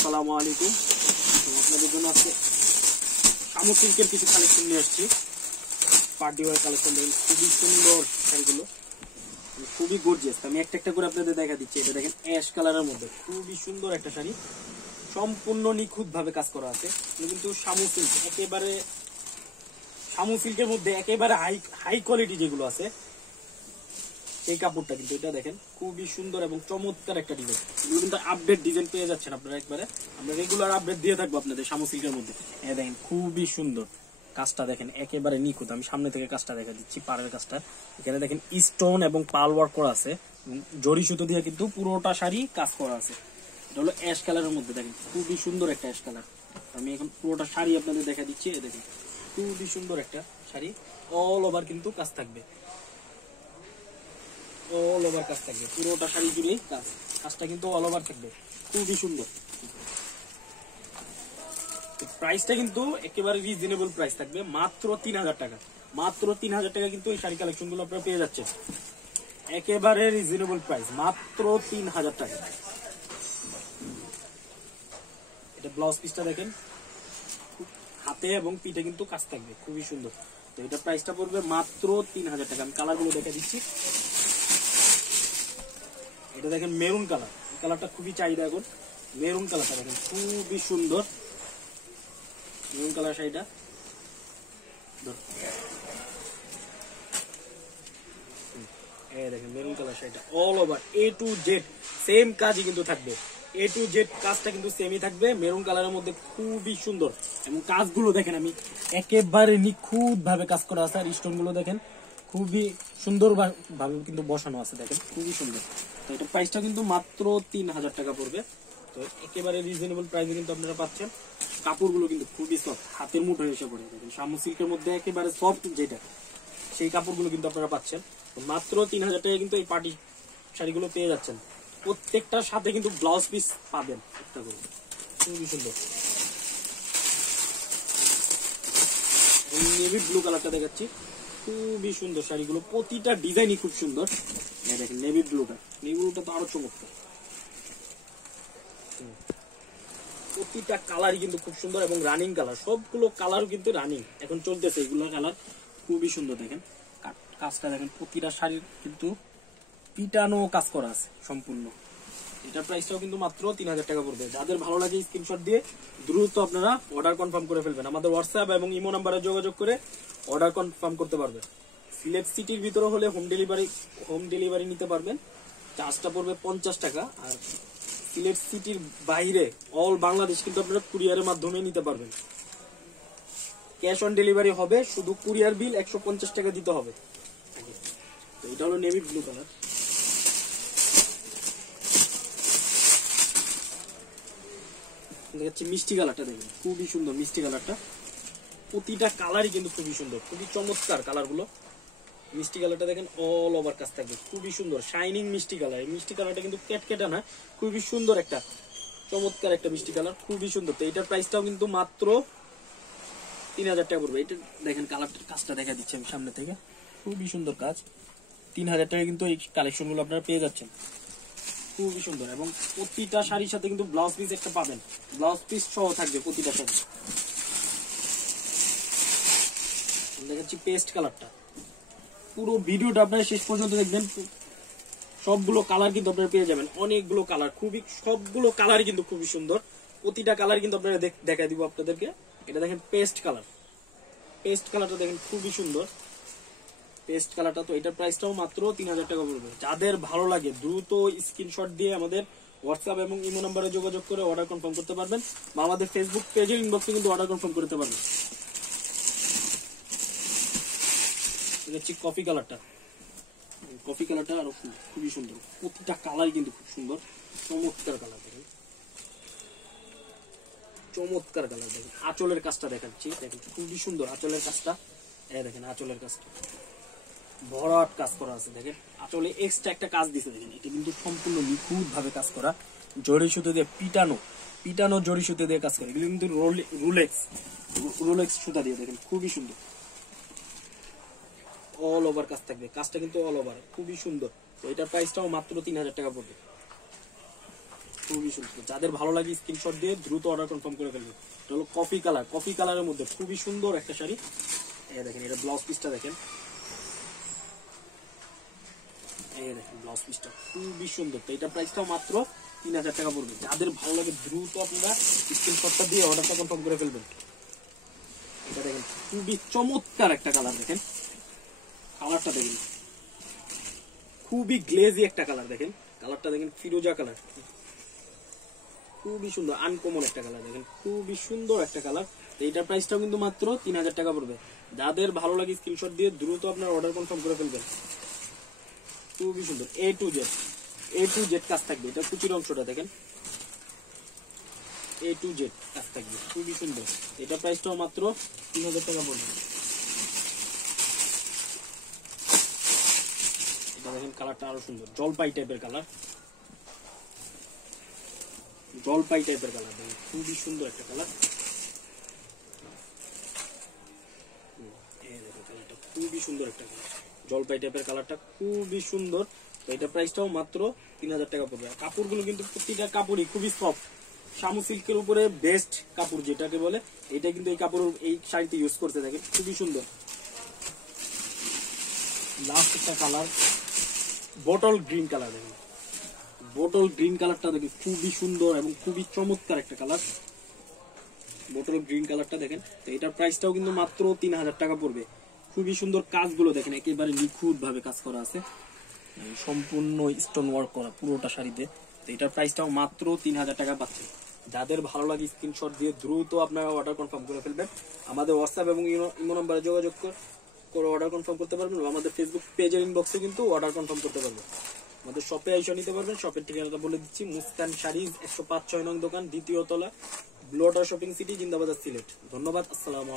আসসালামু আলাইকুম। আপনাদের জন্য আজকে শামু সিল্কের কিছু কালেকশন নিয়ে আসছি। পার্টি ওয়ার কালেকশন দেখেন, খুবই সুন্দর শাড়িগুলো, খুবই গর্জিয়াস। আমি একটা একটা করে আপনাদের দেখা দিচ্ছি। এটা দেখেন অ্যাশ কালারের মধ্যে খুবই সুন্দর একটা শাড়ি, সম্পূর্ণ নিখুঁত ভাবে কাজ করা আছে। কিন্তু শামু সিল্ক একেবারে, শামু সিল্কের মধ্যে একেবারে হাই কোয়ালিটি যেগুলো আছে এই কাপড়টা কিন্তু এটা দেখেন খুবই সুন্দর এবং চমৎকার একটা ডিজাইন। এগুলো কিন্তু আপডেট ডিজাইন পেয়ে যাচ্ছেন আপনারা একবারে। আমরা রেগুলার আপডেট দিয়ে থাকবো আপনাদের শামু সিল্কের মধ্যে। দেখেন খুবই সুন্দর কাজটা, দেখেন একেবারে নিখুঁত। আমি সামনে থেকে কাজটা দেখা দিচ্ছি, পাড়ের কাজটা। এখানে দেখেন স্টোন এবং পাল ওয়ার্ক করা আছে, জরি সুতো দিয়ে কিন্তু পুরোটা শাড়ি কাজ করা আছে। এটা হলো অ্যাশ কালারের মধ্যে, দেখেন খুবই সুন্দর একটা অ্যাশ কালার। আমি এখন পুরোটা শাড়ি আপনাদের দেখা দিচ্ছি। দেখেন খুবই সুন্দর একটা শাড়ি, অল ওভার কিন্তু কাজ থাকবে, অল ওভার কাজ থাকবে পুরোটা শাড়ি জুড়ে কাজ। কাজটা কিন্তু অল ওভার থাকবে, খুবই সুন্দর। প্রাইসটা কিন্তু একেবারে রিজনেবল প্রাইস থাকবে, মাত্র 3000 টাকা। মাত্র 3000 টাকা কিন্তু এই শাড়ি কালেকশন গুলো আপনারা পেয়ে যাচ্ছেন। একেবারে রিজনেবল প্রাইস, মাত্র 3000 টাকা। এটা ব্লাউজ পিসটা দেখেন, হাতে এবং পিঠে কিন্তু কাজ থাকবে, খুবই সুন্দর। তো এটা প্রাইসটা পড়বে মাত্র 3000 টাকা। আমি কালার গুলো দেখে দিচ্ছি। এটা দেখেন মেরুন কালার, কালারটা খুবই চাহিদা এখন। মেরুন কালারটা দেখেন খুবই সুন্দর, মেরুন কালার শাড়িটা। দেখেন মেরুন কালার শাড়িটা all over A to Z same কাজই কিন্তু থাকবে। A to Z কাজটা কিন্তু সেমই থাকবে, মেরুন কালারের মধ্যে খুবই সুন্দর। এবং কাজগুলো দেখেন, আমি একেবারে নিখুঁত ভাবে কাজ করা আছে। আর স্টোন গুলো দেখেন খুবই সুন্দর ভাবে কিন্তু বসানো আছে, দেখেন খুবই সুন্দর। তো এটা প্রাইসটা কিন্তু মাত্র 3000 টাকা পড়বে। তো একেবারে রিজনেবল প্রাইসে কিন্তু আপনারা পাচ্ছেন। কাপড়গুলো কিন্তু খুবই সফট, হাতের মুঠো এসে পড়ে। দেখেন শামু সিল্কের মধ্যে একেবারে সফট যেটা, সেই কাপড়গুলো কিন্তু আপনারা পাচ্ছেন। মাত্র 3000 টাকা কিন্তু এই পার্টি শাড়িগুলো পেয়ে যাচ্ছেন। প্রত্যেকটার সাথে কিন্তু ব্লাউজ পিস পাবেন একটা করে, খুবই সুন্দর। নেভি ব্লু কালারটা দেখাচ্ছি, খুবই সুন্দর শাড়িগুলো, প্রতিটা ডিজাইনই খুব সুন্দর। দেখেন নেভি ব্লুটা, নেভি ব্লুটা তো আরো চমৎকার। প্রতিটা কালারই কিন্তু খুব সুন্দর এবং রানিং কালার, সবগুলো কালার কিন্তু রানিং এখন চলতেছে এগুলো কালার, খুবই সুন্দর। দেখেন কাজটা দেখেন, প্রতিটা শাড়ির কিন্তু পিটানো কাজ করা আছে সম্পূর্ণ। এটার প্রাইসটাও কিন্তু মাত্র 3000 টাকা পড়বে। যাদের ভালো লাগে স্ক্রিনশট দিয়ে দ্রুত আপনারা অর্ডার কনফার্ম করে ফেলবেন। আমাদের হোয়াটসঅ্যাপ এবং ইমো নাম্বারে যোগাযোগ করে অর্ডার কনফার্ম করতে পারবেন। সিলেট সিটির ভিতরে হলে হোম ডেলিভারি নিতে পারবেন, চার্জটা পড়বে 50 টাকা। আর সিলেট সিটির বাইরে অল বাংলাদেশ কিন্তু আপনারা কুরিয়ারের মাধ্যমে নিতে পারবেন। ক্যাশ অন ডেলিভারি হবে, শুধু কুরিয়ার বিল 150 টাকা দিতে হবে। তো এটা হলো নেভি ব্লু কালার। দেখাচ্ছি মিষ্টি কালারটা, দেখেন খুবই সুন্দর মিষ্টি কালারটা। প্রতিটা কালারই কিন্তু খুবই সুন্দর, খুবই চমৎকার কালারগুলো। মিষ্টি কালারটা দেখেন অল ওভার কাজ থাকবে, খুবই সুন্দর শাইনিং মিষ্টি কালার। মিষ্টি কালারটা কিন্তু কেটকেটা না, খুবই সুন্দর একটা চমৎকার একটা মিষ্টি কালার, খুবই সুন্দর। তো এটার প্রাইসটাও কিন্তু মাত্র 3000 টাকা পড়বে। এটা দেখেন কালারটার কাজটা দেখা দিচ্ছি আমি সামনে থেকে, খুবই সুন্দর কাজ। 3000 টাকা কিন্তু এই কালেকশন গুলো আপনারা পেয়ে যাচ্ছেন, খুবই সুন্দর। এবং প্রতিটা শাড়ির সাথে কিন্তু ব্লাউজ পিস একটা পাবেন, ব্লাউজ পিস সহ থাকবে প্রতিটা শাড়ি। দেখাচ্ছি পেস্ট কালারটা, পুরো ভিডিওটা আপনারা শেষ পর্যন্ত দেখবেন। সবগুলো কালার কিন্তু আপনারা পেয়ে যাবেন, অনেকগুলো কালার, খুবই সবগুলো কালারই কিন্তু খুবই সুন্দর। প্রতিটা কালার কিন্তু আপনারা দেখা দিব আপনাদেরকে। এটা দেখেন পেস্ট কালার, পেস্ট কালারটা দেখেন খুবই সুন্দর পেস্ট কালারটা। তো এটার প্রাইসটাও মাত্র 3000 টাকা পড়বে। যাদের ভালো লাগে দ্রুত স্ক্রিনশট দিয়ে আমাদের হোয়াটসঅ্যাপ এবং ইমো নাম্বারে যোগাযোগ করে অর্ডার কনফার্ম করতে পারবেন, বা আমাদের ফেসবুক পেজের ইনবক্সে কিন্তু অর্ডার কনফার্ম করতে পারবেন। কফি কালারটা, কফি কালারটা আরো খুবই সুন্দর। প্রতিটা কালারই কিন্তু খুব সুন্দর, চমৎকার কালার। দেখেন চমৎকার কালার। দেখেন আঁচলের কাজটা দেখাচ্ছি, দেখেন খুবই সুন্দর আঁচলের কাজটা। দেখেন আঁচলের কাজটা ভরাট কাজ করা আছে। দেখেন আঁচলে এক্সট্রা একটা কাজ দিছে, দেখেন এটা কিন্তু সম্পূর্ণ নিখুঁত ভাবে কাজ করা, জড়ি সুতো দিয়ে পিটানো জড়ি সুতো দিয়ে কাজ করে। এগুলো কিন্তু রোলেক্স সুতা দিয়ে, দেখেন খুবই সুন্দর। অল ওভার কাজ থাকবে, কাজটা কিন্তু অল ওভার খুবই সুন্দর। তো এটার প্রাইসটাও মাত্র 3000 টাকা পড়বে। খুবই সুন্দর, যাদের ভালো লাগে স্ক্রিনশট দিয়ে দ্রুত অর্ডার কনফার্ম করে ফেলবেন। এটা হলো কফি কালার, কফি কালারের মধ্যে খুবই সুন্দর একটা শাড়ি। এই দেখেন, এটা ব্লাউজ পিসটা দেখেন, এই দেখেন ব্লাউজ পিসটা খুবই সুন্দর। তো এটা প্রাইসটাও মাত্র 3000 টাকা পড়বে। যাদের ভালো লাগে দ্রুত আপনারা স্ক্রিনশটটা দিয়ে অর্ডারটা কনফার্ম করে ফেলবেন। এটা দেখেন খুবই চমৎকার একটা কালার, দেখেন কালারটা দেখেন খুবই গ্লেজি একটা কালার, দেখেন কালারটা দেখেন ফিরোজা কালার, খুবই সুন্দর আনকমন একটা কালার, দেখেন খুবই সুন্দর একটা কালার। তো এটার প্রাইসটাও কিন্তু মাত্র 3000 টাকা পড়বে। যাদের ভালো লাগে স্ক্রিনশট দিয়ে দ্রুত আপনার অর্ডার কনফার্ম করে ফেলবেন। খুবই সুন্দর A to Z কাজ থাকবে। এটা কুচির অংশটা দেখেন, A to Z কাজ থাকবে, খুবই সুন্দর। এটা প্রাইসটাও মাত্র 3000 টাকা পড়বে। এটা দেখেন কালারটা আরো সুন্দর, জলপাই টাইপের কালার, জলপাই টাইপের কালার, দেখেন খুবই সুন্দর একটা কালার। এই দেখো কালারটা খুবই সুন্দর একটা কালার, জলপাই টাইপের কালারটা খুবই সুন্দর। তো এটা প্রাইসটাও মাত্র 3000 টাকা পড়বে। আর কাপড়গুলো কিন্তু প্রতিটা কাপড়ই খুবই সফট, শামু সিল্কের উপরে বেস্ট কাপড় যেটাকে বলে, এটা কিন্তু এই কাপড় এই শাড়িতে ইউজ করতে থাকে, খুবই সুন্দর। লাস্ট একটা কালার বটল গ্রিন কালার, দেখেন বটল গ্রিন কালারটা দেখেন খুবই সুন্দর এবং খুবই চমৎকার একটা কালার, বটল গ্রিন কালারটা দেখেন। তো এটার প্রাইসটাও কিন্তু মাত্র 3000 টাকা পড়বে। খুবই সুন্দর কাজগুলো দেখেন, একেবারে নিখুঁত ভাবে কাজ করা আছে, সম্পূর্ণ স্টোন ওয়ার্ক করা পুরোটা শাড়িতে। তো এটার প্রাইসটাও মাত্র 3000 টাকা পাচ্ছে। যাদের ভালো লাগে স্ক্রিনশট দিয়ে দ্রুত আপনারা অর্ডার কনফার্ম করে ফেলবেন। আমাদের হোয়াটসঅ্যাপ এবং ইমো নম্বরে যোগাযোগ করে অর্ডার কনফার্ম করতে পারবেন। আমাদের ফেসবুক পেজের ইনবক্সে কিন্তু অর্ডার কনফার্ম করতে পারবেন। আমাদের শপে এসে নিতে পারবেন। শপের ঠিকানাটা বলে দিচ্ছি, মুস্কান শাড়িজ 105-6 নং দোকান, দ্বিতীয় তলা, blue water shopping city, Zindabazar, Sylhet. ধন্যবাদ, আসসালামু আলাইকুম।